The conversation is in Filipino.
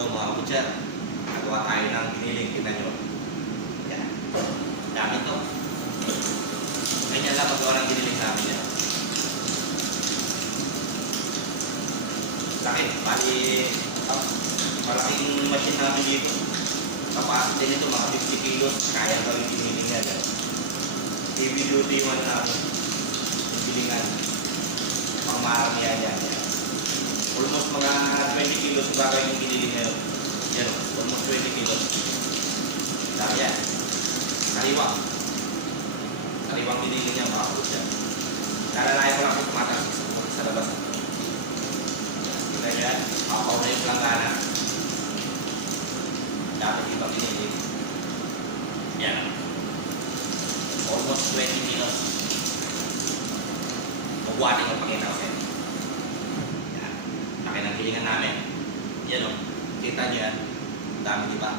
Ito mga butcher, nagawa tayo ng giniling, kita nyo. Yan. Dami ito. Ganyan lang magawa ng giniling namin yan. Laki, bali, malaking machine namin dito. Capacity nito mga 50 kilos, kaya gawin giniling yan. Heavy duty one namin. Yung gilingan. Pangmarami yan yan. Almost mga 20 kilos bagay yung giniling ngayon. Yan o, almost 20 kilos. Dami yan. Kaliwang. Kaliwang giniling niya, mga kapos yan. Lalalayan ko lang kung tumataas sa labas. Kita nyo yan, makapaw na yung planggana. Dapat ibang giniling. Yan o. Almost 20 kilos. Magwating ang pakita ko sa'yo. Yan. Laki ng gilingan namin. Yan o. Kita nyo yan. Dami diba?